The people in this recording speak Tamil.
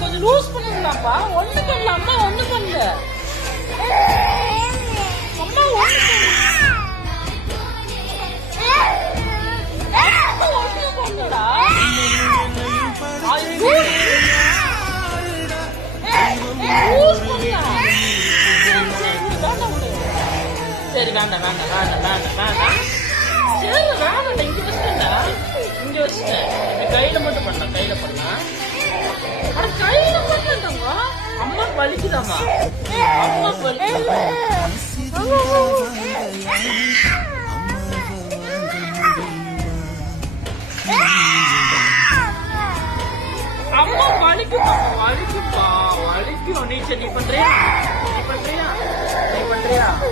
கொஞ்சம் லூஸ் பண்ணுங்களாப்பா. ஒண்ணு பண்ணல அம்மா, ஒண்ணு பண்ணல அம்மா, ஒண்ணு பண்ணடா. சரி வேண்டாம் வேண்டாம் வேண்டாம் வேண்டாம் வேண்டாம். சரி வேண்டாம், இங்க வச்சுட்டா, இங்க வச்சுட்டேன். கையில மட்டும் பண்ணலாம், கையில பண்ணலாம். அட கையில பண்ணாங்க. அம்மா வலிக்குதாமா, அம்மா வலிக்குதா. அம்மா வலிக்குமா, வலிக்குப்பா, வலிக்கும். நீ சரி, நீ பண்றியா, நீ பண்றியா, நீ பண்றியா?